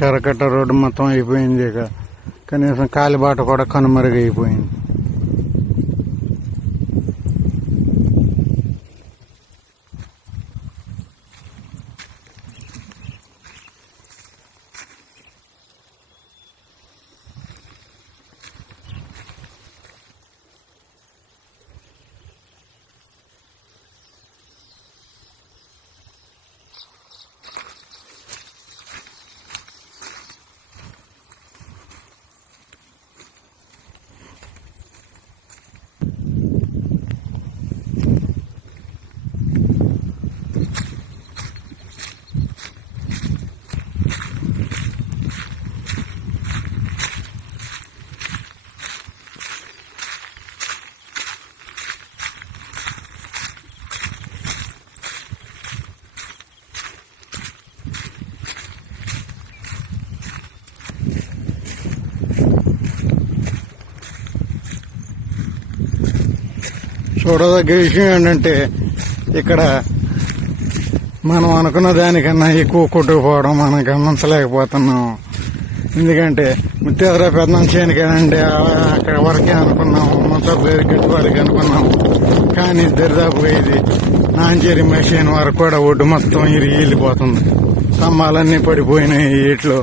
కరకట్ట road మొత్తం అయిపోయింది. ఇక కనీసం కాలిబాట కూడా కనుమరుగైపోయింది. చూడదగ్గ విషయం ఏంటంటే ఇక్కడ మనం అనుకున్న దానికన్నా ఎక్కువ కొట్టుకుపోవడం మనం గమనించలేకపోతున్నాం. ఎందుకంటే ముత్యాధర పెద్దం చేయనికేనండి అక్కడ వరకే అనుకున్నాం, ముత్తపేరు గిట్టుబాటుకి అనుకున్నాం. కానీ దరిదాపుగా ఇది నాంచేరి మెషిన్ వరకు కూడా ఒడ్డు మొత్తం ఇరిగి వెళ్ళిపోతుంది. స్తంభాలన్నీ పడిపోయినాయి. వీటిలో